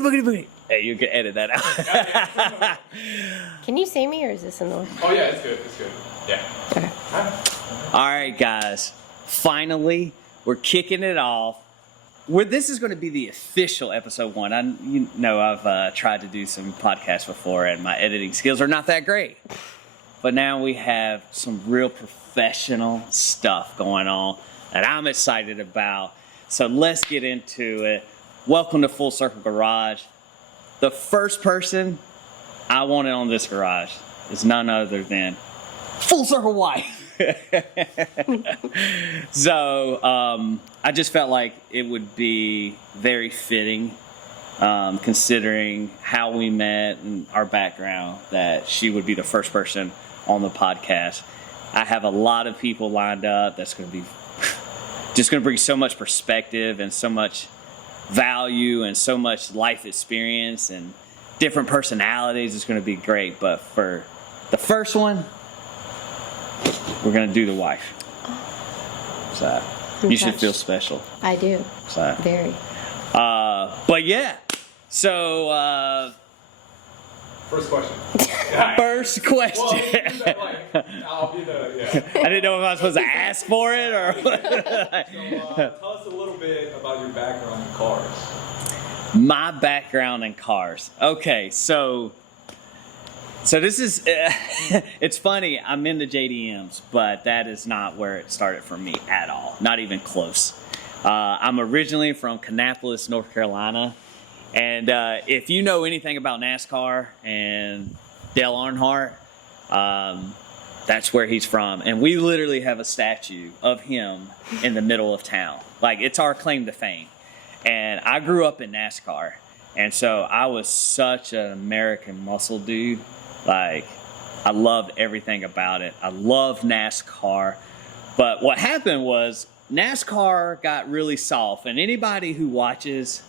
boogity, boogity, boogity. Hey, you can edit that out. Can you see me, or is this in the way? Oh, yeah, it's good. It's good. Yeah. Okay. All right, guys. Finally, we're kicking it off. This is going to be the official episode 1. I've tried to do some podcasts before, and my editing skills are not that great. But now we have some real professional stuff going on that I'm excited about. So let's get into it. Welcome to Full Circle Garage. The first person I wanted on this garage is none other than Full Circle Wife. So I just felt like it would be very fitting, considering how we met and our background, that she would be the first person on the podcast. I have a lot of people lined up that's going to be just going to bring so much perspective and so much value and so much life experience and different personalities. It's going to be great. But for the first one, we're going to do the wife. So you should feel special. I do. So Very. but yeah. So First question. first question. Well, you do that, I'll be the, I didn't know if I was supposed to ask for it or So, tell us a little bit about your background in cars. my background in cars. Okay, so this is it's funny. I'm into JDMs, but that is not where it started for me at all. Not even close. I'm originally from Kannapolis, North Carolina, and if you know anything about NASCAR and Dale Earnhardt, that's where he's from. And we literally have a statue of him in the middle of town. Like, it's our claim to fame. And I grew up in NASCAR, and so I was such an American muscle dude. Like, I loved everything about it. I loved NASCAR. But what happened was NASCAR got really soft, and anybody who watches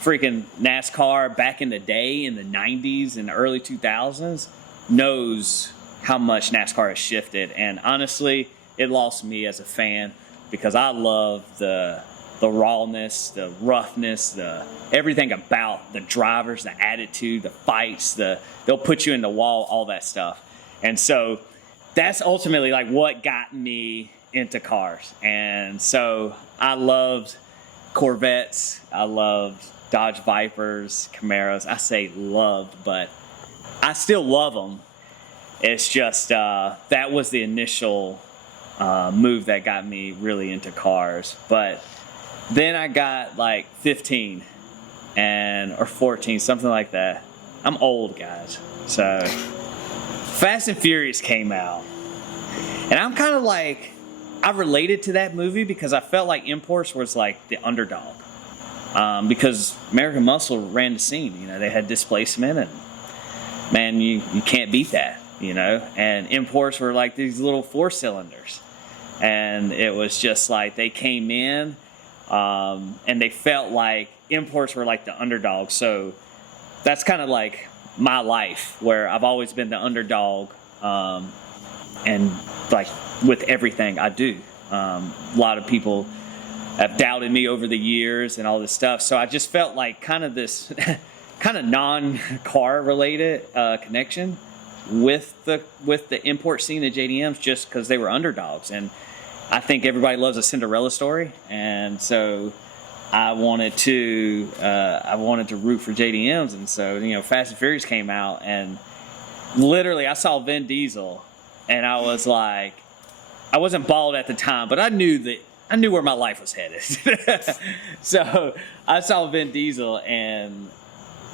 freaking NASCAR back in the day in the 90s and the early 2000s knows how much NASCAR has shifted. And honestly, it lost me as a fan because I love the rawness, the roughness, the everything about the drivers, the attitude, the fights, they'll put you in the wall, all that stuff. And so that's ultimately like what got me into cars. And so I loved Corvettes. I loved Dodge Vipers, Camaros. I say loved, but I still love them. It's just that was the initial move that got me really into cars. But then I got like 15 or 14, something like that. I'm old, guys. So Fast and Furious came out. And I'm kind of like, I related to that movie because I felt like Imports was like the underdog. Because American Muscle ran the scene. You know, they had displacement, and man, you can't beat that, you know. And Imports were like these little 4-cylinders. And it was just like they came in, and they felt like Imports were like the underdog. So that's kind of like my life, where I've always been the underdog, and like with everything I do. A lot of people have doubted me over the years and all this stuff. So I just felt like kind of this kind of non-car related connection with the import scene of JDMs, just because they were underdogs. And I think everybody loves a Cinderella story, and so I wanted to root for JDMs. And so, you know, Fast and Furious came out, and literally I saw Vin Diesel, and I was like, I wasn't bald at the time, but I knew where my life was headed. So I saw Vin Diesel, and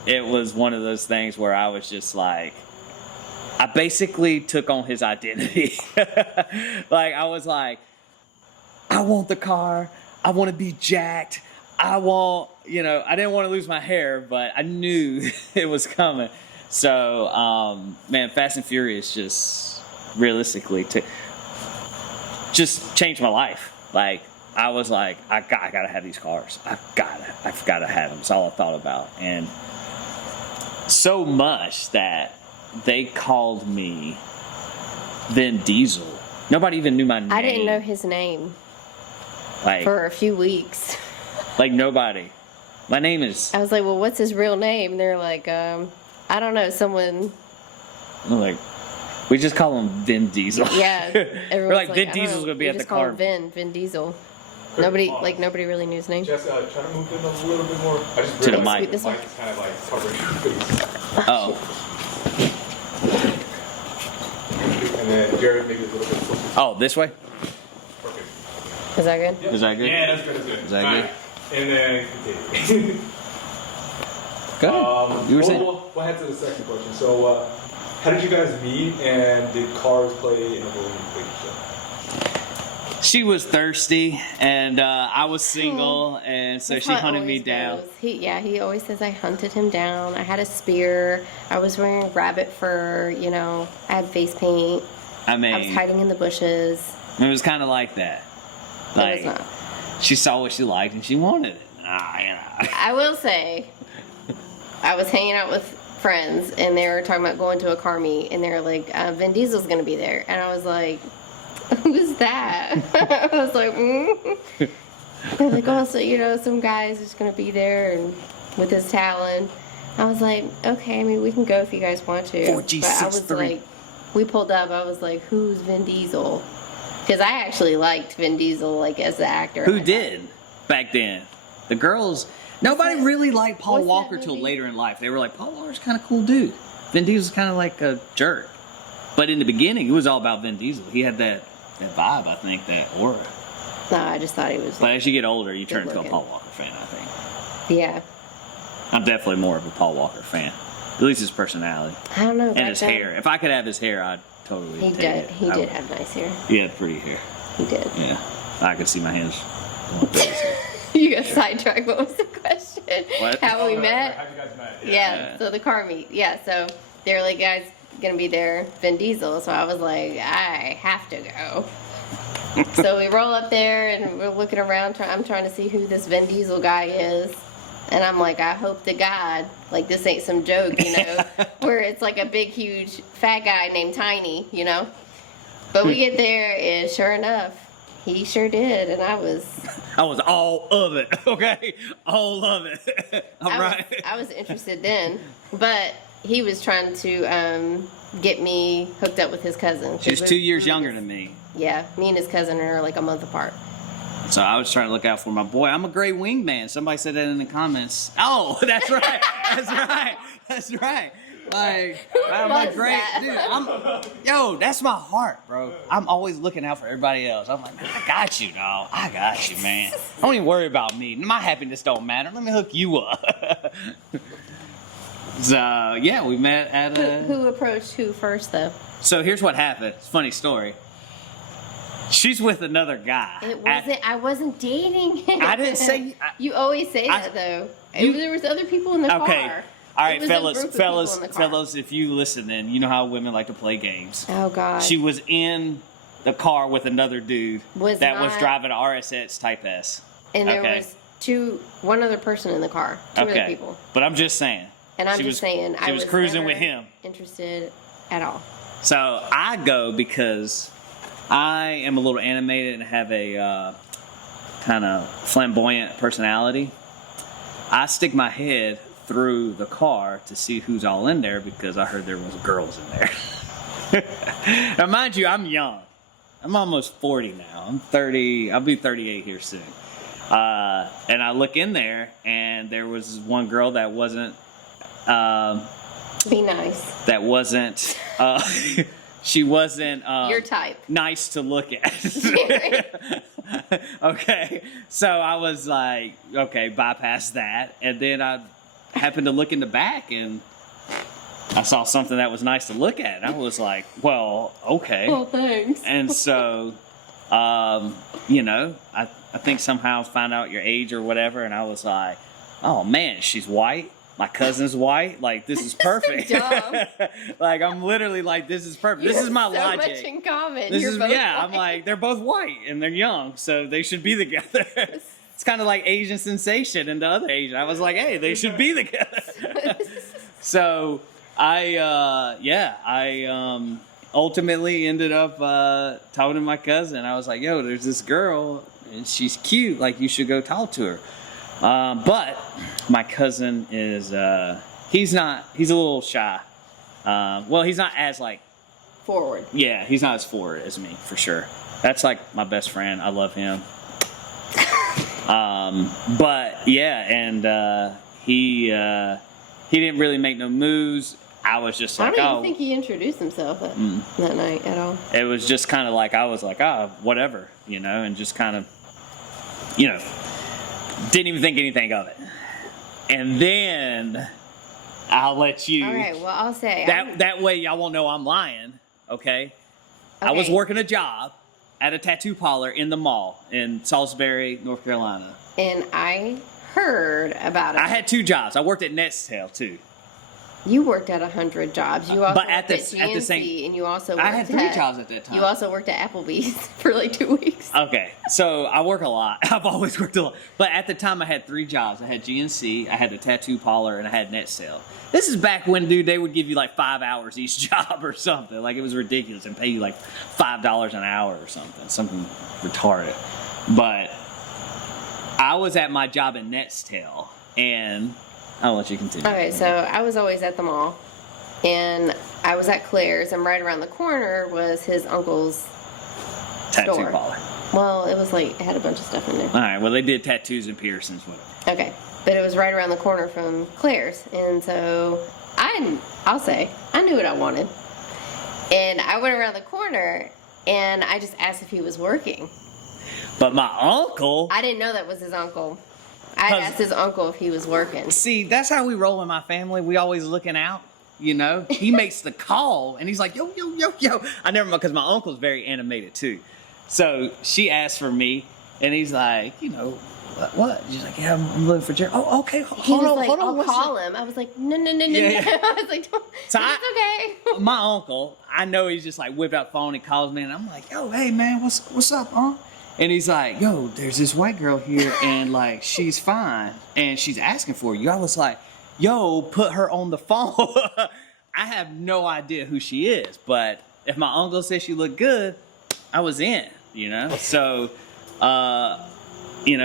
it was one of those things where I was just like, I basically took on his identity. Like, I was like, I want the car. I want to be jacked. I want, you know, I didn't want to lose my hair, but I knew it was coming. So, man, Fast and Furious just realistically just changed my life. Like, I was like, I gotta have these cars. I've gotta have them. That's all I thought about. And so much that they called me Vin Diesel. Nobody even knew my name. I didn't know his name like, for a few weeks. Like, nobody. My name is. I was like, well, what's his real name? And they're like, I don't know, someone. I'm like, we just call him Vin Diesel. Yeah, We're like, Vin Diesel's gonna be at the car. Vin Diesel. Nobody really knew his name. Just try to move it up a little bit more. I just To the realized mic. the mic is kind of like covering your face. Oh. And then Jared, maybe a little bit closer. Oh, this way? Perfect. Is that good? Yep. Is that good? Yeah, that's good. That's good. Is that All good? right. And then continue. Go ahead. You were saying? We'll head to the second question. So, how did you guys meet, and did cars play in a role in the relationship? She was thirsty, and I was single, and so That's she how it hunted me always down. goes. He always says I hunted him down. I had a spear. I was wearing rabbit fur. I had face paint. I I was mean, hiding in the bushes. it was kind of like that. It Like, was not. she saw what she liked, and she wanted it. I will say, I was hanging out with friends, and they were talking about going to a car meet, and they were like, Vin Diesel's going to be there. And I was like, who's that? I was like, They're like, oh, so, some guy's just going to be there and with his talent. I was like, okay, I mean, we can go if you guys want to. 4G, But I was 6'3". like, we pulled up, I was like, who's Vin Diesel? Because I actually liked Vin Diesel, like, as the actor. Who did back then? The girls. Nobody really liked Paul what's that Walker till movie? later in life. They were like, Paul Walker's kind of cool dude. Vin Diesel's kind of like a jerk. But in the beginning, it was all about Vin Diesel. He had that vibe, I think, that aura. No, I just thought he was. But as you get older, you turn into a looking. Paul Walker fan, I think. Yeah. I'm definitely more of a Paul Walker fan. At least his personality. I don't know. And back his then, hair. If I could have his hair, I'd totally He take did. it. He I did would. have nice hair. He had pretty hair. He did. Yeah. I could see my hands. going through his hair. You got sidetracked. What was the question? What? How we met? How you guys met? Yeah. So the car meet. Yeah. So they're like, guys, gonna be there, Vin Diesel. So I was like, I have to go. So we roll up there and we're looking around. I'm trying to see who this Vin Diesel guy is. And I'm like, I hope to God, like, this ain't some joke, where it's like a big, huge, fat guy named Tiny, But we get there, and sure enough, he sure did, and I was all of it, okay? All of it. All right. I was interested then, but he was trying to get me hooked up with his cousin. She's 2 years younger than me. Yeah, me and his cousin are like a month apart. So I was trying to look out for my boy. I'm a great wingman. Somebody said that in the comments. Oh, that's right. That's right. That's right. Like, I'm a was great that? dude. That's my heart, bro. I'm always looking out for everybody else. I'm like, man, I got you, dog. I got you, man. Don't even worry about me. My happiness don't matter. Let me hook you up. So yeah, we met at a. Who approached who first, though? So here's what happened. It's a funny story. She's with another guy. I wasn't dating him. I didn't say. You always say that, though. There was other people in the car. Okay. All right, It was a group of people in the car. fellas, if you listen, then you know how women like to play games. Oh God. She was in the car with another dude was driving an RSX Type S. And there was one other person in the car. Two other people. But I'm just saying. And I'm just saying, I was cruising never with him. Interested at all. So I go because I am a little animated and have a kind of flamboyant personality. I stick my head through the car to see who's all in there because I heard there was girls in there. Now, mind you, I'm young. I'm almost 40 now. I'm 30. I'll be 38 here soon. And I look in there, and there was one girl that wasn't. Be nice. That wasn't. She wasn't. Your type. Nice to look at. Okay, so I was like, okay, bypass that, and then I happened to look in the back, and I saw something that was nice to look at. And I was like, well, okay. Well, thanks. And so, I think somehow found out your age or whatever, and I was like, oh man, she's white. My cousin's white. Like, this is perfect. Dumb. Like, I'm literally like, this is perfect. This is my logic. So much in common. This You're is both I'm white. like, they're both white and they're young, so they should be together. It's kind of like Asian Sensation and the other Asian. I was like, hey, they should be together. So I ultimately ended up talking to my cousin. I was like, yo, there's this girl and she's cute. Like, you should go talk to her. But my cousin is he's a little shy. Well, he's not as like Forward. yeah, he's not as forward as me for sure. That's like my best friend. I love him. But yeah, and he didn't really make no moves. I was just I like, don't even oh, think he introduced himself that night at all. it was just kind of like I was like, whatever, and just kind of, didn't even think anything of it. And then I'll let you. All right. Well, I'll say That way y'all won't know I'm lying. Okay. I was Okay. working a job at a tattoo parlor in the mall in Salisbury, North Carolina. and I heard about it. I had 2 jobs. I worked at Netstel too. You worked at 100 jobs. You also But worked at the same- and you also I worked had 3 jobs at that time. You also worked at Applebee's for like 2 weeks. Okay, so I work a lot. I've always worked a lot. But at the time, I had 3 jobs. I had GNC, I had the tattoo parlor, and I had Netstel. This is back when, dude, they would give you like 5 hours each job or something. Like, it was ridiculous and pay you like $5 an hour or something retarded. But I was at my job at Netstel, and I'll let you continue. Okay, so I was always at the mall, and I was at Claire's, and right around the corner was his uncle's Tattoo store. parlor. Well, it was like, it had a bunch of stuff in there. All right, well, they did tattoos and piercings with it. Okay, but it was right around the corner from Claire's, and so I'll say, I knew what I wanted. And I went around the corner, and I just asked if he was working. But my uncle... I didn't know that was his uncle. I 'Cause- asked his uncle if he was working. See, that's how we roll in my family. We always looking out, He makes the call, and he's like, yo, yo, yo, yo. I never, because my uncle's very animated, too. So she asked for me, and he's like, what? She's like, yeah, I'm looking for Jerry. Oh, okay, He hold was on, like, hold on. I'll what's call it? him. I was like, no. Yeah. I was like, So it's okay. My uncle, I know he's just like whip out the phone and calls me, and I'm like, yo, hey, man, what's up, huh? And he's like, yo, there's this white girl here, and like, she's fine, and she's asking for you. I was like, yo, put her on the phone. I have no idea who she is, but if my uncle said she looked good, I was in, So,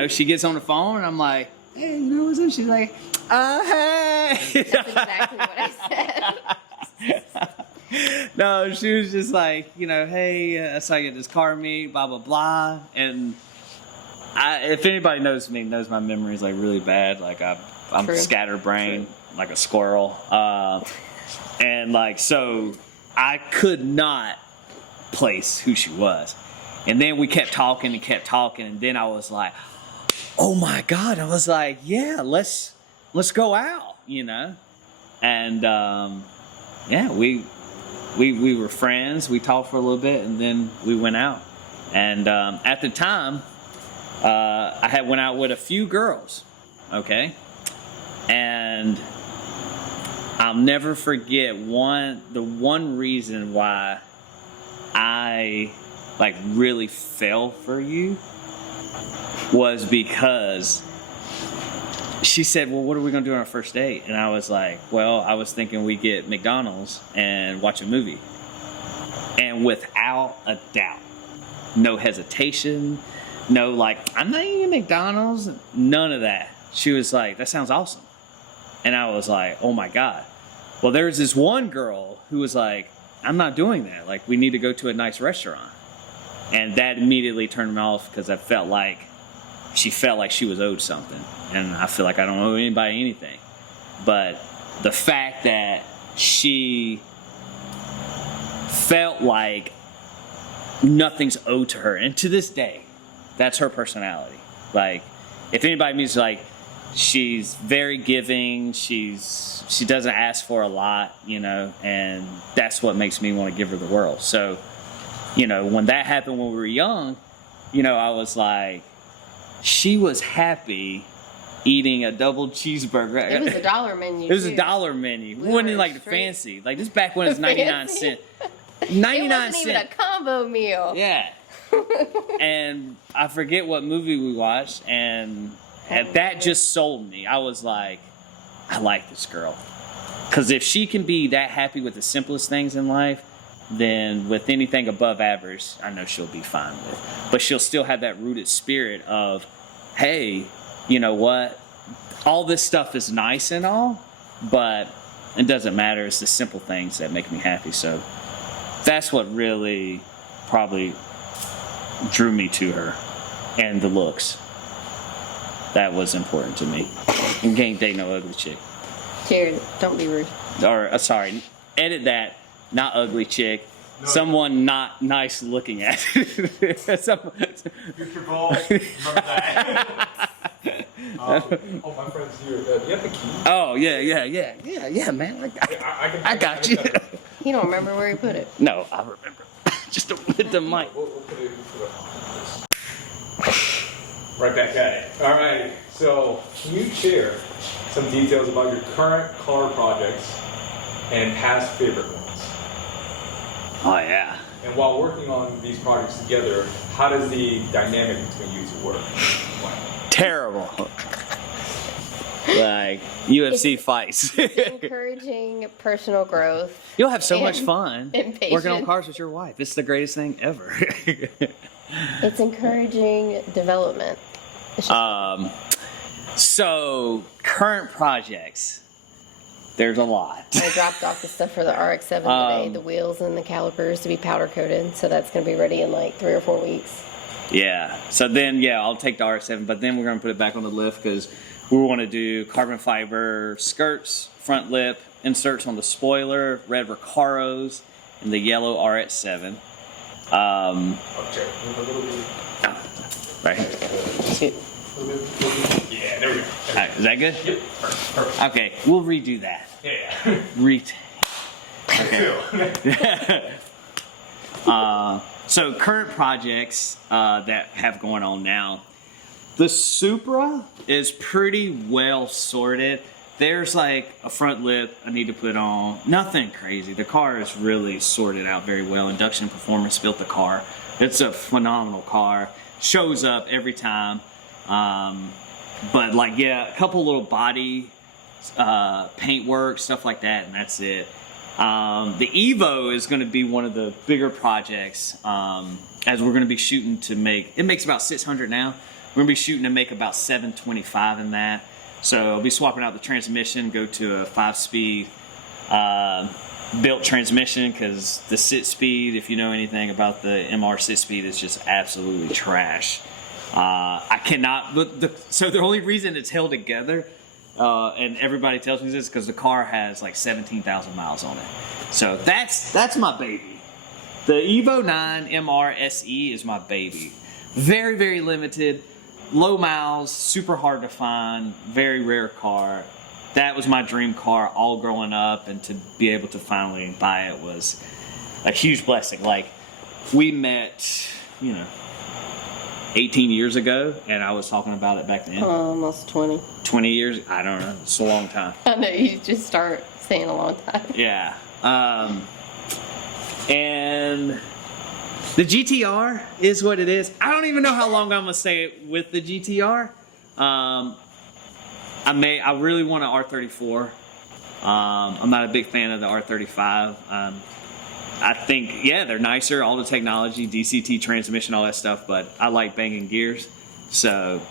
she gets on the phone, and I'm like, hey, what's up? She's like, hey. That's exactly what I said. No, she was just like, hey, so I get this car meet, blah, blah, blah. And if anybody knows me, knows my memory is like really bad. Like I'm True. scatterbrained, like a squirrel. And like, so I could not place who she was. And then we kept talking, and then I was like, oh my God. I was like, yeah, let's go out, And yeah, we were friends. We talked for a little bit, and then we went out. And at the time, I had went out with a few girls, okay? And I'll never forget the one reason why I like really fell for you was because she said, well, what are we going to do on our first date? And I was like, well, I was thinking we get McDonald's and watch a movie. And without a doubt, no hesitation, no like, I'm not eating McDonald's, none of that. She was like, that sounds awesome. And I was like, oh my God. Well, there was this one girl who was like, I'm not doing that. Like, we need to go to a nice restaurant. And that immediately turned me off because I felt like she felt like she was owed something. And I feel like I don't owe anybody anything. But the fact that she felt like nothing's owed to her, and to this day, that's her personality. Like, if anybody means like, she's very giving, she doesn't ask for a lot, and that's what makes me want to give her the world. So, when that happened when we were young, I was like, she was happy eating a double cheeseburger. It was a dollar menu. It was too. a dollar menu. We We wasn't were like the straight- fancy. Like, this back when it's 99 Fancy? cents. It 99 wasn't even a cents. combo meal. Yeah. And I forget what movie we watched, and that just sold me. I was like, I like this girl. Because if she can be that happy with the simplest things in life, then with anything above average, I know she'll be fine with. But she'll still have that rooted spirit of, hey, you know what? all this stuff is nice and all, but it doesn't matter. It's the simple things that make me happy. So that's what really probably drew me to her, and the looks. That was important to me. And can't date no ugly chick. Jared, don't be rude. Or sorry, edit that. Not ugly chick. No. Someone not nice looking at. Future goal. Remember that. Oh, my friend's here. Do you have the key? Oh yeah, man. I got you. You don't remember where he put it. No, I remember. Just don't hit the mic. We'll put it right back at it. All right. So, can you share some details about your current car projects and past favorite ones? Oh yeah. And while working on these projects together, how does the dynamic between you two work? Terrible. Like UFC fights. Encouraging personal growth. You'll have so much and- fun and working on patience. cars with your wife. It's the greatest thing ever. It's encouraging development. It's just, So current projects, there's a lot. I dropped off the stuff for the RX-7 today, the wheels and the calipers to be powder coated, so that's going to be ready in like 3 or 4 weeks. Yeah. So then, I'll take the RX-7, but then we're going to put it back on the lift because we want to do carbon fiber skirts, front lip, inserts on the spoiler, red Recaros, and the yellow RX-7. Okay. Right. Yeah, there we go. All right, is that good? Yep. Perfect. Okay, we'll redo that. Yeah. Okay. So current projects that have going on now. The Supra is pretty well sorted. There's like a front lip I need to put on. Nothing crazy. The car is really sorted out very well. Induction Performance built the car. It's a phenomenal car. Shows up every time. But like, a couple little body paint work, stuff like that, and that's it. The Evo is going to be one of the bigger projects as we're going to be shooting to make, it makes about 600 now. We're going to be shooting to make about 725 in that. So I'll be swapping out the transmission, go to a 5-speed built transmission because the 6-speed, if you know anything about the MR 6-speed, is just absolutely trash. I cannot, so the only reason it's held together, and everybody tells me this, because the car has like 17,000 miles on it. So that's my baby. The Evo 9 MR SE is my baby. Very, very limited, low miles, super hard to find, very rare car. That was my dream car all growing up, and to be able to finally buy it was a huge blessing. Like, we met, 18 years ago, and I was talking about it back then. Almost 20. 20 years? I don't know. It's a long time. I know, you just start saying a long time. Yeah. And the GTR is what it is. I don't even know how long I'm going to stay with the GTR. I really want an R34. I'm not a big fan of the R35. I think, they're nicer, all the technology, DCT transmission, all that stuff, but I like banging gears. So,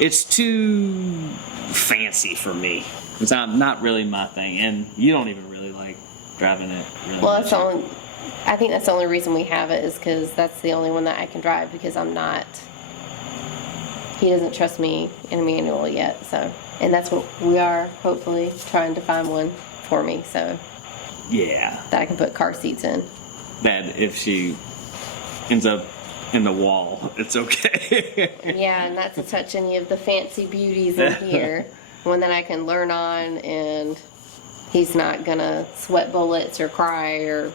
it's too fancy for me. It's not really my thing, and you don't even really like driving it. Really Well, much. I think that's the only reason we have it is because that's the only one that I can drive because he doesn't trust me in a manual yet, so, and that's what we are hopefully trying to find one for me, so Yeah. that I can put car seats in. That if she ends up in the wall, it's okay. Yeah, and not to touch any of the fancy beauties in here. One that I can learn on, and he's not gonna sweat bullets or cry or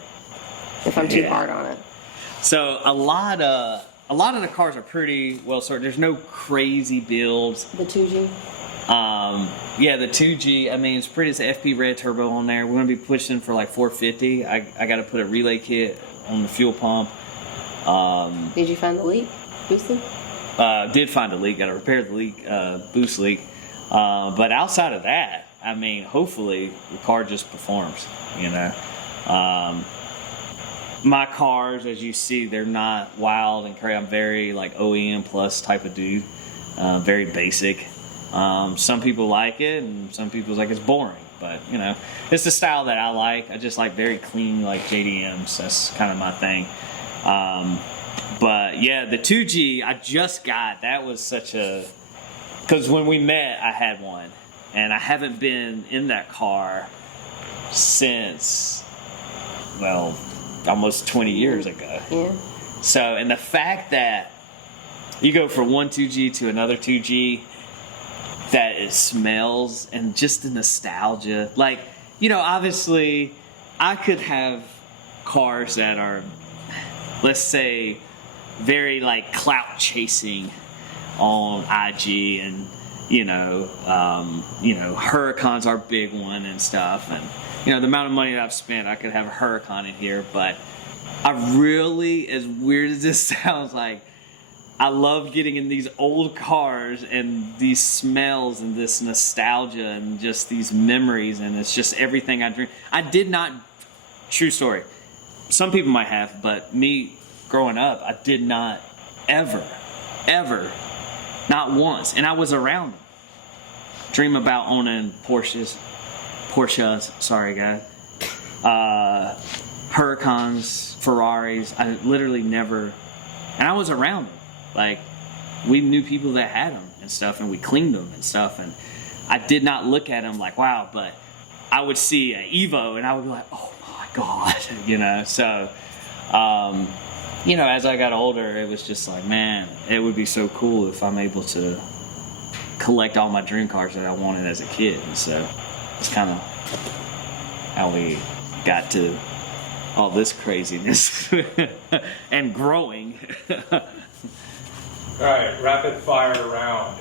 if I'm too hard on it. So a lot of the cars are pretty well sorted. There's no crazy builds. The 2G. The 2G. I mean, it's pretty. It's an FP red turbo on there. We're gonna be pushing for like 450. I got to put a relay kit on the fuel pump. Did you find the leak? Boosted? Did find a leak. Got to repair the leak, boost leak. But outside of that, I mean, hopefully the car just performs. My cars, as you see, they're not wild and crazy. I'm very like OEM plus type of dude. very basic. Some people like it, and some people like it's boring. But you know, it's the style that I like. I just like very clean, like JDMs. That's kind of my thing. But yeah, the 2G I just got. That was such a, because when we met, I had one, and I haven't been in that car since, well, almost 20 years ago. Yeah. So, and the fact that you go from one 2G to another 2G, that it smells, and just the nostalgia. Like, you know, obviously, I could have cars that are, let's say, very like clout chasing on IG, and you know, Huracan's our big one and stuff, and you know the amount of money that I've spent, I could have a Huracan in here. But I really, as weird as this sounds, like I love getting in these old cars and these smells and this nostalgia and just these memories, and it's just everything I dream. I did not, true story. Some people might have, but me growing up, I did not ever, not once, and I was around them, dream about owning Porsches, sorry guys, Huracans, Ferraris. I literally never, and I was around them. Like, we knew people that had them and stuff, and we cleaned them and stuff, and I did not look at them like, wow, but I would see an Evo, and I would be like, oh my God, you know, so, you know, as I got older, it was just like, man, it would be so cool if I'm able to collect all my dream cars that I wanted as a kid. And so it's kind of how we got to all this craziness and growing. All right, rapid fire round.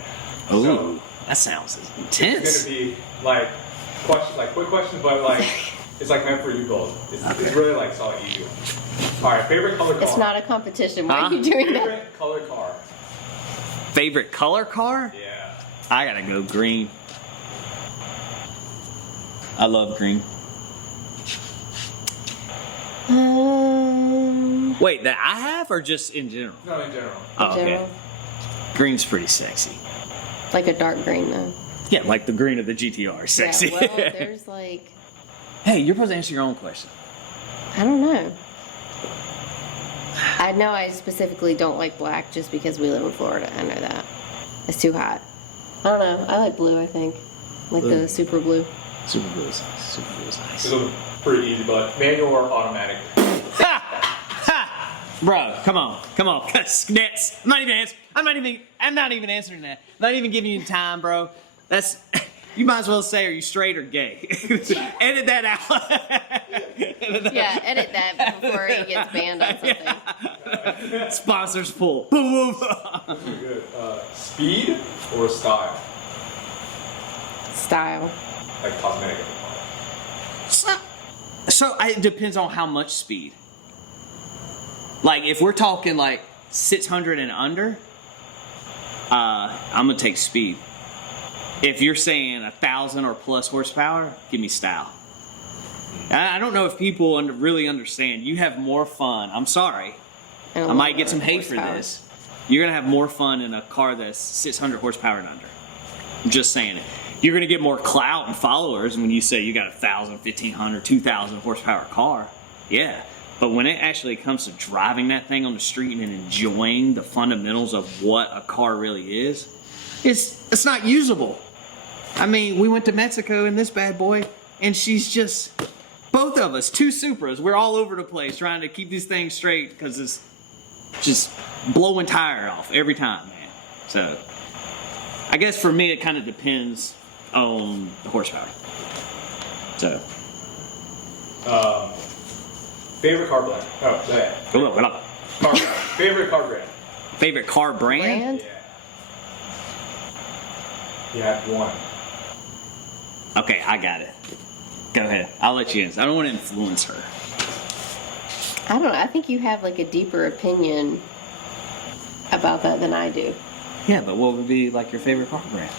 Ooh, So, that sounds it's intense. gonna be like quick questions, but like it's like meant for you both. It's really like solid easy one. All right, favorite color car. It's not a competition. Why Huh? are you doing that? Favorite color car. Favorite color car? Yeah. I gotta go green. I love green. Wait, that I have, or just in general? No, in general. Oh, okay. General. Green's pretty sexy. Like a dark green, though. Yeah, like the green of the GTR, sexy. Yeah, well, there's like, Hey, you're supposed to answer your own question. I don't know. I know I specifically don't like black just because we live in Florida. I know that. It's too hot. I don't know. I like blue, I think. Like Blue. the super blue. Super blue is nice. Super blue is nice. This is pretty easy, but manual or automatic. Bro, come on. Nets. I'm not even answering that. I'm not even giving you time, bro. That's, you might as well say, are you straight or gay? Edit that out. Yeah, edit that before it gets banned on something. Yeah. Sponsors pull. Boom. Pretty good. Speed or style? Style. Like cosmetic of the car. So it depends on how much speed. Like if we're talking like 600 and under, I'm gonna take speed. If you're saying 1,000 or plus horsepower, give me style. I don't know if people really understand. You have more fun. I'm sorry. I might get some hate for this. You're gonna have more fun in a car that's 600 horsepower and under. I'm just saying it. You're gonna get more clout and followers when you say you got 1,000, 1,500, 2,000 horsepower car. Yeah. But when it actually comes to driving that thing on the street and enjoying the fundamentals of what a car really is, it's not usable. I mean, we went to Mexico in this bad boy, and she's just, both of us, two Supras, we're all over the place trying to keep these things straight because it's just blowing tire off every time, man. So, I guess for me, it kind of depends on the horsepower. So. Favorite car brand? Oh, go ahead. Come on. Car brand. Favorite car brand? Favorite car brand? Brand? Yeah. You have one. Okay, I got it. Go ahead. I'll let you answer. I don't want to influence her. I don't know. I think you have like a deeper opinion about that than I do. Yeah, but what would be like your favorite car brand?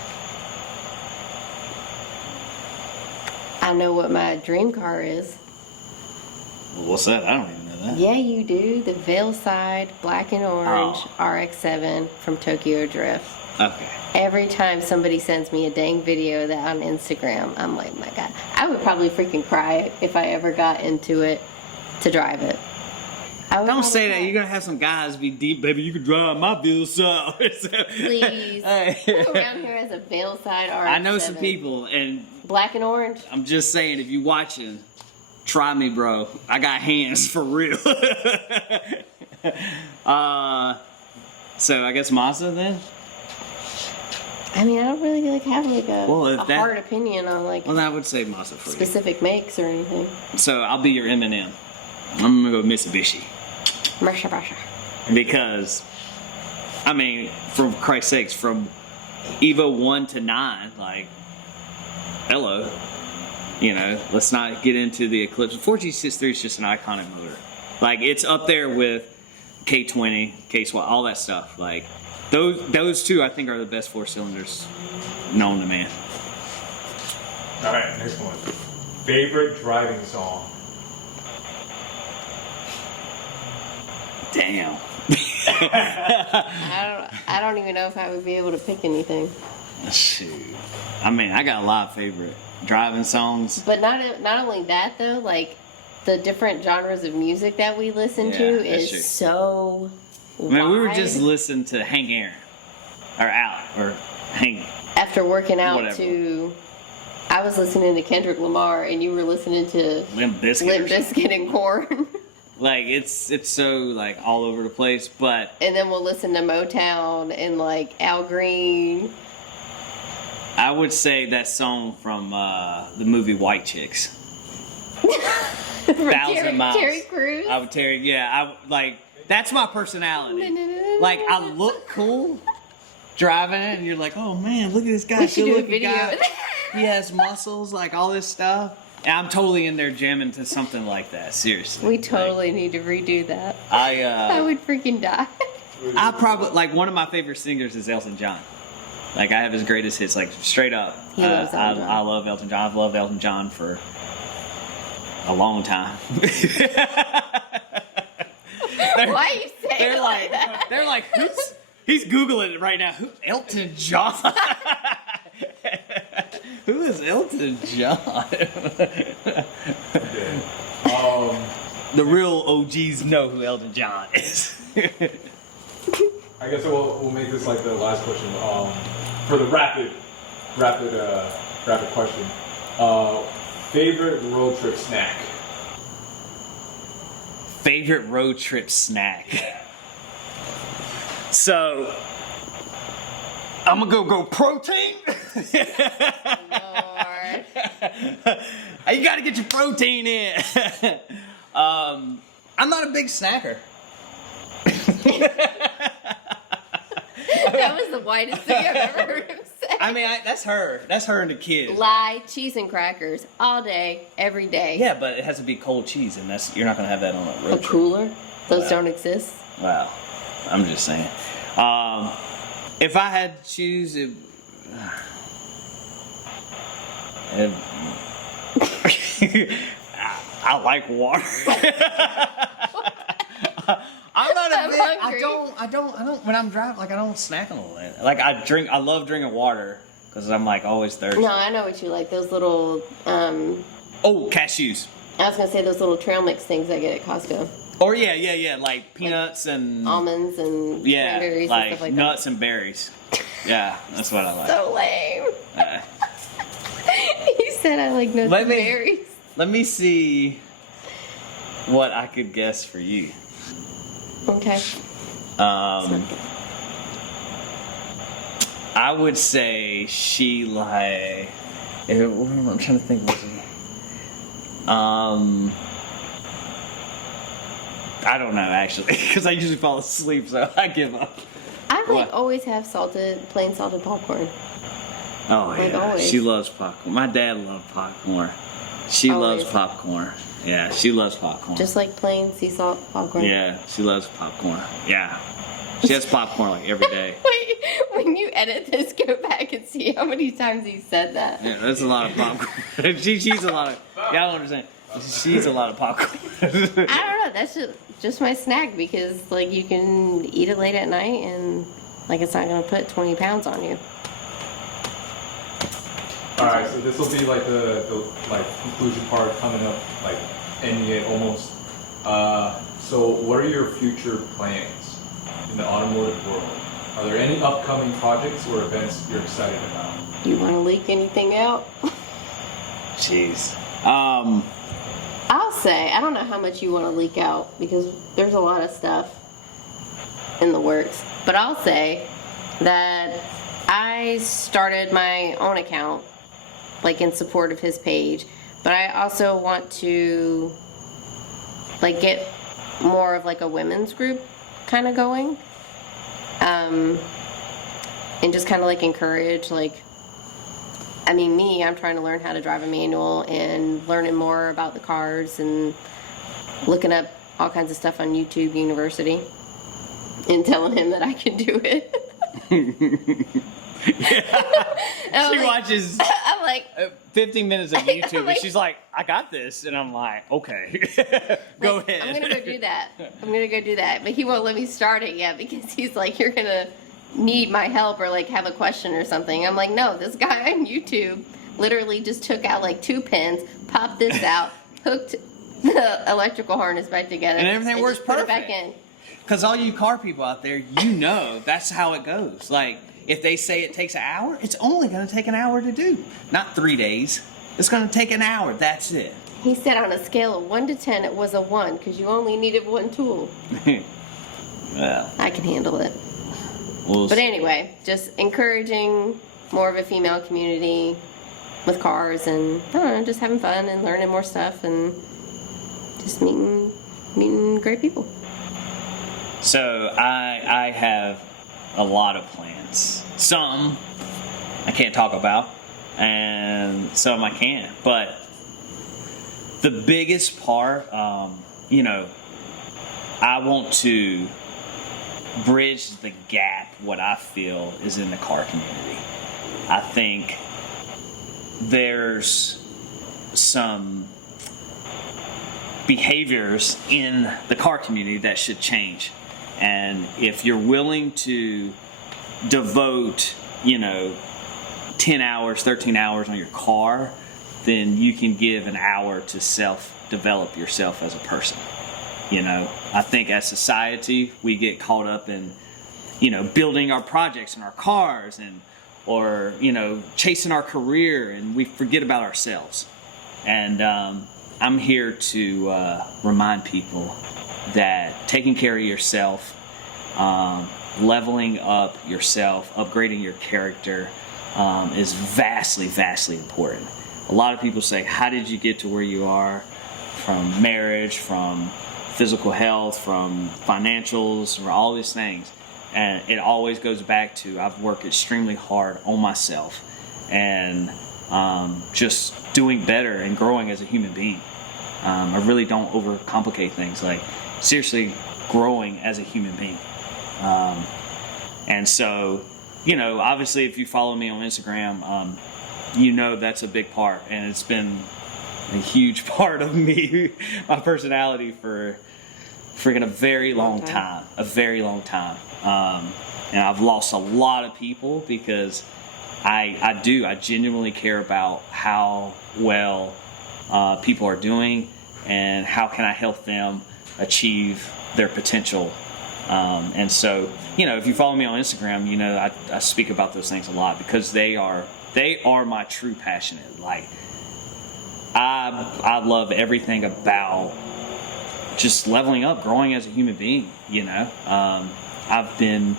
I know what my dream car is. Well, what's that? I don't even know that. Yeah, you do. The Veilside Black and Orange Oh. RX-7 from Tokyo Drift. Okay. Every time somebody sends me a dang video of that on Instagram, I'm like, my God. I would probably freaking cry if I ever got into it to drive it. I would Don't probably say that. cry. You're gonna have some guys be deep, baby. You can drive my bill so. Please. Who around here has a Veilside RX-7? I know some people, and Black and orange? I'm just saying, if you watching, try me, bro. I got hands for real. So I guess Mazda then. I mean, I don't really have like a Well, hard opinion on like Well, I would say Mazda for you. specific makes or anything. So I'll be your M&M. I'm gonna go Mitsubishi Russia. because, I mean, for Christ's sakes, from Evo 1 to 9, like, hello. You know, let's not get into the Eclipse. 4G63 is just an iconic motor. Like, it's up there with K20, K-Swat, all that stuff. Like, those two, I think, are the best 4 cylinders known to man. All right, next one. Favorite driving song? Damn. I don't even know if I would be able to pick anything. Shoot. I mean, I got a lot of favorite driving songs. But not only that though, like the different genres of music that we listen to Yeah, that's is true. so I mean, we were wide. just listening to Hang Aaron. Or Out. Or Hang. After working out Whatever. to, I was listening to Kendrick Lamar and you were listening to Limp Bizkit. Limp or something. Bizkit and Korn. Like, it's so, like, all over the place. But And then we'll listen to Motown and like Al Green. I would say that song from the movie White Chicks. Thousand Miles. Terry Crews. I would like, that's my personality. Like, I look cool driving it, and you're like, oh man, look at this guy. We should do a good-looking video guy. of that. He has muscles, like all this stuff. And I'm totally in there jamming to something like that, seriously. We totally need to redo that. Like, I would freaking die. I probably, like, one of my favorite singers is Elton John. Like, I have his greatest hits, like, straight up. He loves Elton John. I love Elton John. I've loved Elton John for a long time. Why are you saying They're it like, that? they're like, he's Googling it right now. Who, Elton John? Who is Elton John? The real OGs know who Elton John is. I guess we'll make this like the last question. For the rapid question. Favorite road trip snack? Favorite road trip snack? So, I'm gonna go protein. Lord. You gotta get your protein in. I'm not a big snacker. That was the whitest thing I've ever heard him say. I mean, that's her. That's her and the kids. Lie, cheese and crackers all day, every day. Yeah, but it has to be cold cheese, and you're not gonna have that on a road A trip. cooler? Those Wow. don't exist. Wow, I'm just saying. If I had to choose, I like water. I'm not a I'm big. hungry. I don't. When I'm driving, like I don't snack on it. Like I love drinking water because I'm like always thirsty. No, I know what you like. Those little, Oh, cashews. I was going to say those little trail mix things I get at Costco. Or yeah, like peanuts and Almonds and cranberries like and stuff like nuts and berries. Yeah, that's what I like. that. So lame. Uh, You said I like nuts Let and me- berries. let me see what I could guess for you. Okay. I would say she like. I'm trying to think. I don't know actually, because I usually fall asleep, so I give up. I like What? always have plain salted popcorn. Oh Like yeah, always. she loves popcorn. My dad loved popcorn. She Always. loves popcorn. Yeah, she loves popcorn. Just like plain sea salt popcorn. Yeah, she loves popcorn. Yeah, she has popcorn like every day. Wait, when you edit this, go back and see how many times he said that. Yeah, that's a lot of popcorn. she's a lot of. Y'all don't understand. She's a lot of popcorn. I don't know. That's just my snack because like you can eat it late at night and Like, it's not going to put 20 pounds on you. All right, so this will be like the like conclusion part coming up, like ending it almost. So what are your future plans in the automotive world? Are there any upcoming projects or events you're excited about? You want to leak anything out? Jeez. I'll say, I don't know how much you want to leak out because there's a lot of stuff in the works. But I'll say that I started my own account, like in support of his page. But I also want to like get more of like a women's group kind of going. And just kind of like encourage, like, I mean, I'm trying to learn how to drive a manual and learning more about the cars and looking up all kinds of stuff on YouTube University and telling him that I can do it. She watches I'm like 15 minutes of YouTube like, and she's like, I got this. And I'm like, okay, go ahead. I'm going to go do that. But he won't let me start it yet because he's like, you're going to need my help or like have a question or something. I'm like, no, this guy on YouTube literally just took out like 2 pins, popped this out, hooked the electrical harness back together, and everything works just put perfect. it back in. Because all you car people out there, you know that's how it goes. Like, if they say it takes an hour, it's only going to take an hour to do. Not 3 days. It's going to take an hour. That's it. He said on a scale of 1 to 10, it was a 1 because you only needed 1 tool. Well, I can handle it. we'll But see. anyway, just encouraging more of a female community with cars and, I don't know, just having fun and learning more stuff and just meeting great people. So I have a lot of plans. Some I can't talk about, and some I can. But the biggest part, you know, I want to bridge the gap. What I feel is in the car community. I think there's some behaviors in the car community that should change. And if you're willing to devote, 10 hours, 13 hours on your car, then you can give an hour to self-develop yourself as a person. I think as society, we get caught up in, building our projects and our cars or chasing our career, and we forget about ourselves. And I'm here to remind people that taking care of yourself, leveling up yourself, upgrading your character is vastly, vastly important. A lot of people say, how did you get to where you are? From marriage, from physical health, from financials, from all these things. And it always goes back to I've worked extremely hard on myself and just doing better and growing as a human being. I really don't overcomplicate things. Like, seriously, growing as a human being. And so, obviously, if you follow me on Instagram, that's a big part. And it's been a huge part of me, my personality, for freaking a very long time. A very long time. And I've lost a lot of people because I genuinely care about how well people are doing and how can I help them achieve their potential. And so, if you follow me on Instagram, I speak about those things a lot because they are my true passion. Like, I love everything about just leveling up, growing as a human being. I've been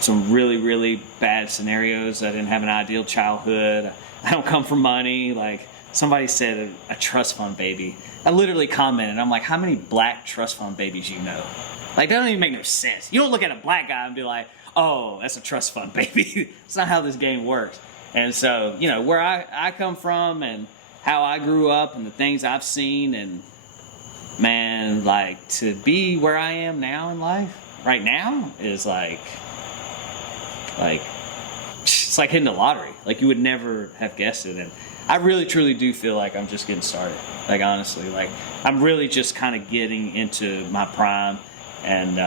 some really, really bad scenarios. I didn't have an ideal childhood. I don't come from money. Like, somebody said a trust fund baby. I literally commented, I'm like, how many black trust fund babies you know? Like, that don't even make no sense. You don't look at a black guy and be like, oh, that's a trust fund baby. It's not how this game works. And so, where I come from and how I grew up and the things I've seen, and man, like, to be where I am now in life, right now, is like it's like hitting the lottery. Like, you would never have guessed it. And I really, truly do feel like I'm just getting started. Like, honestly, like, I'm really just kind of getting into my prime. And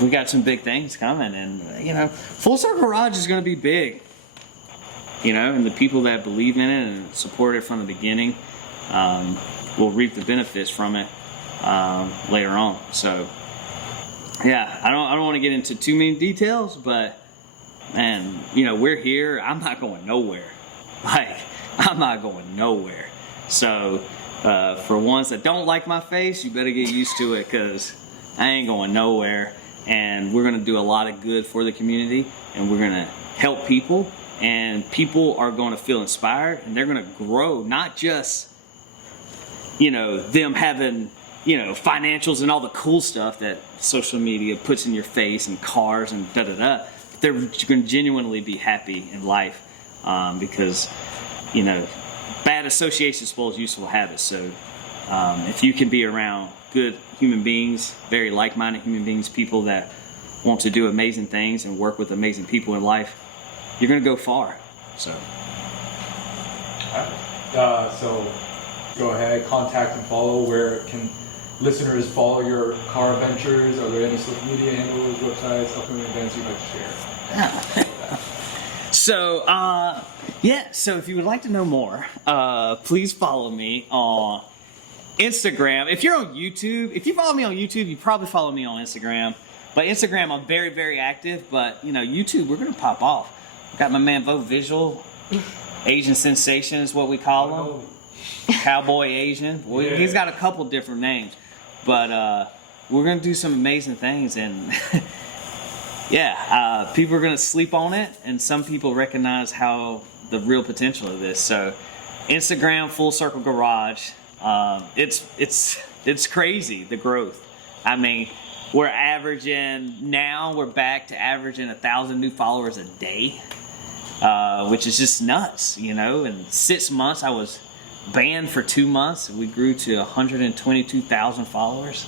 we got some big things coming, and you know, Full Circle Garage is going to be big. You know, and the people that believe in it and support it from the beginning will reap the benefits from it later on. So, yeah, I don't want to get into too many details, but man, you know, we're here. I'm not going nowhere. Like, I'm not going nowhere. So, for ones that don't like my face, you better get used to it, because I ain't going nowhere. And we're going to do a lot of good for the community, and we're going to help people. And people are going to feel inspired, and they're going to grow, not just, you know, them having, you know, financials and all the cool stuff that social media puts in your face and cars and da-da-da. They're going to genuinely be happy in life because, you know, bad association spoils useful habits. So if you can be around good human beings, very like-minded human beings, people that want to do amazing things and work with amazing people in life, you're going to go far. So go ahead, contact and follow. Where can listeners follow your car adventures? Are there any social media handles, websites, upcoming events you'd like to share? So if you would like to know more, please follow me on Instagram. If you're on YouTube, if you follow me on YouTube, you probably follow me on Instagram. But Instagram, I'm very, very active. But, you know, YouTube, we're going to pop off. Got my man Vote Visual, Asian Sensation is what we call him. Cowboy Asian. Well, he's got a couple different names. But we're going to do some amazing things. And yeah, people are going to sleep on it. And some people recognize how the real potential of this. So Instagram, Full Circle Garage. It's crazy, the growth. I mean, we're back to averaging 1,000 new followers a day. Which is just nuts, you know. In 6 months, I was banned for 2 months. We grew to 122,000 followers.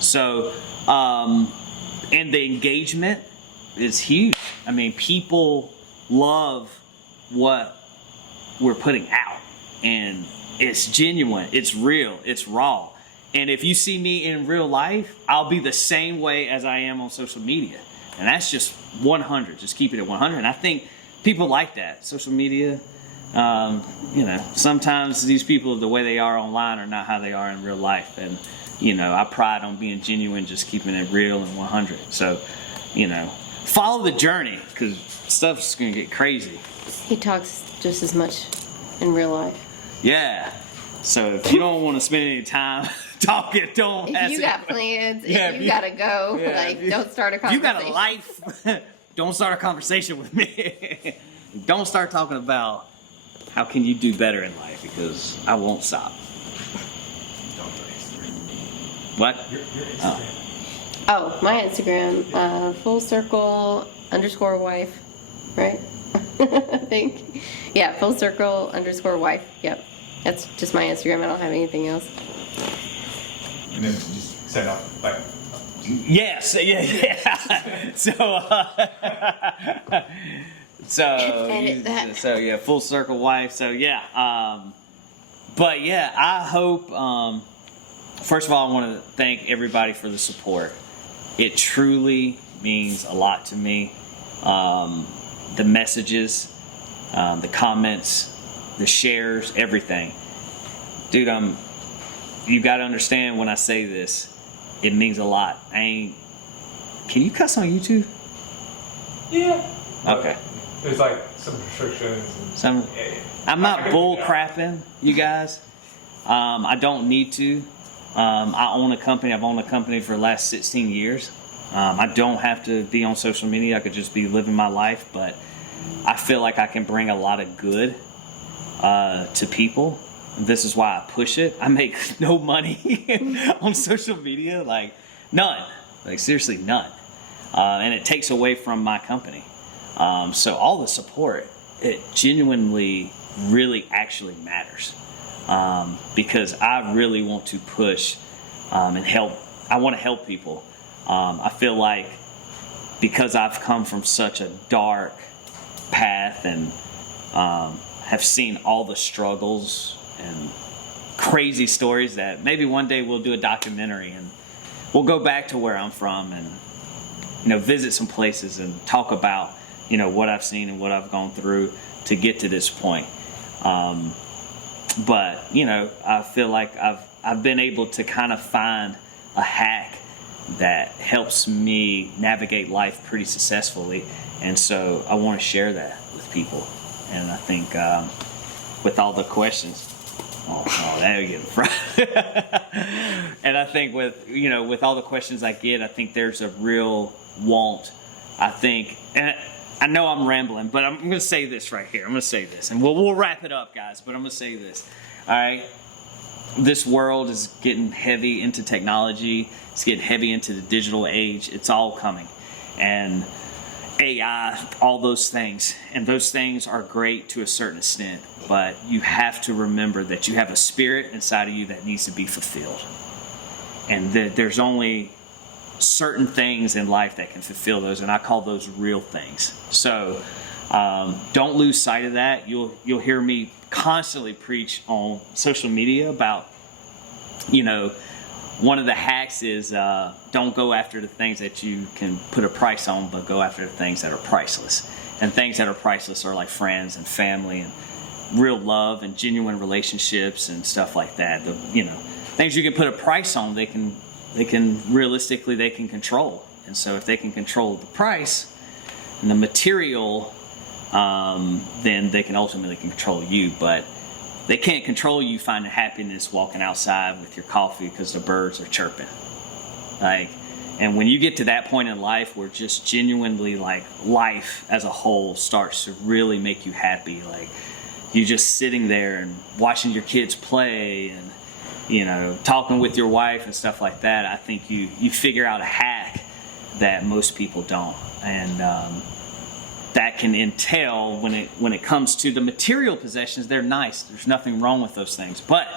So, and the engagement is huge. I mean, people love what we're putting out, and it's genuine, it's real, it's raw. And if you see me in real life, I'll be the same way as I am on social media. And that's just 100. Just keep it at 100. And I think people like that. Social media, you know, sometimes these people, the way they are online are not how they are in real life. And, you know, I pride on being genuine, just keeping it real and 100. So, you know, follow the journey, because stuff's going to get crazy. He talks just as much in real life. Yeah. So if you don't want to spend any time talking, don't. If you got plans, if you gotta go, don't start a conversation. You got a life. Don't start a conversation with me. Don't start talking about how can you do better in life, because I won't stop. What? Your Instagram. Oh, my Instagram, Full Circle _wife, right? I think. Yeah, Full Circle _wife. Yep. That's just my Instagram. I don't have anything else. And then just send out like. Yes. Yeah. Edit that. So yeah, Full Circle Wife. So yeah. But yeah, I hope. First of all, I want to thank everybody for the support. It truly means a lot to me. The messages, the comments, the shares, everything. Dude, you got to understand when I say this, it means a lot. Can you cuss on YouTube? Yeah. Okay. There's like some restrictions. I'm not bull crapping, you guys. I don't need to. I own a company. I've owned a company for the last 16 years. I don't have to be on social media. I could just be living my life, but I feel like I can bring a lot of good to people. This is why I push it. I make no money on social media, like none, like seriously none, and it takes away from my company. So all the support, it genuinely, really actually matters, because I really want to push and help. I want to help people. I feel like because I've come from such a dark path and have seen all the struggles and crazy stories, that maybe one day we'll do a documentary and we'll go back to where I'm from and visit some places and talk about, what I've seen and what I've gone through to get to this point. But I feel like I've been able to kind of find a hack that helps me navigate life pretty successfully, and so I want to share that with people. And I think with all the questions, there we go. And I think with all the questions I get, I think there's a real want. I think, and I know I'm rambling, but I'm going to say this right here. I'm going to say this, and we'll wrap it up, guys. But I'm going to say this. All right, this world is getting heavy into technology. It's getting heavy into the digital age. It's all coming, and AI, all those things, and those things are great to a certain extent, but you have to remember that you have a spirit inside of you that needs to be fulfilled, and that there's only certain things in life that can fulfill those, and I call those real things. So don't lose sight of that. You'll hear me constantly preach on social media about, one of the hacks is don't go after the things that you can put a price on, but go after the things that are priceless. And things that are priceless are like friends and family and real love and genuine relationships and stuff like that. Things you can put a price on, they can realistically they can control. And so if they can control the price and the material, then they can ultimately control you. But they can't control you finding happiness walking outside with your coffee because the birds are chirping. And when you get to that point in life where just genuinely life as a whole starts to really make you happy, you just sitting there and watching your kids play and talking with your wife and stuff like that, I think you figure out a hack that most people don't. And that can entail when it comes to the material possessions, they're nice. There's nothing wrong with those things, but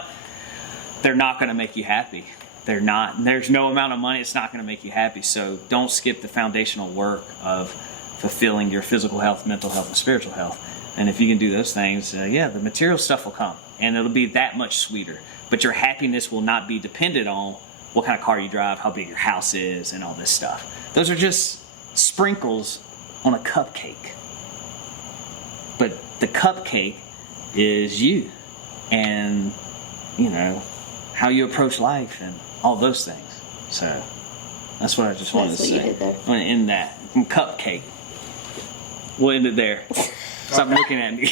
they're not going to make you happy. They're not. There's no amount of money. It's not going to make you happy. So don't skip the foundational work of fulfilling your physical health, mental health, and spiritual health. And if you can do those things, the material stuff will come, and it'll be that much sweeter. But your happiness will not be dependent on what kind of car you drive, how big your house is, and all this stuff. Those are just sprinkles on a cupcake. But the cupcake is you, and how you approach life and all those things. So that's what I just wanted to say. That's what you did there. I'm going to end that. Cupcake. We'll end it there. Stop looking at me.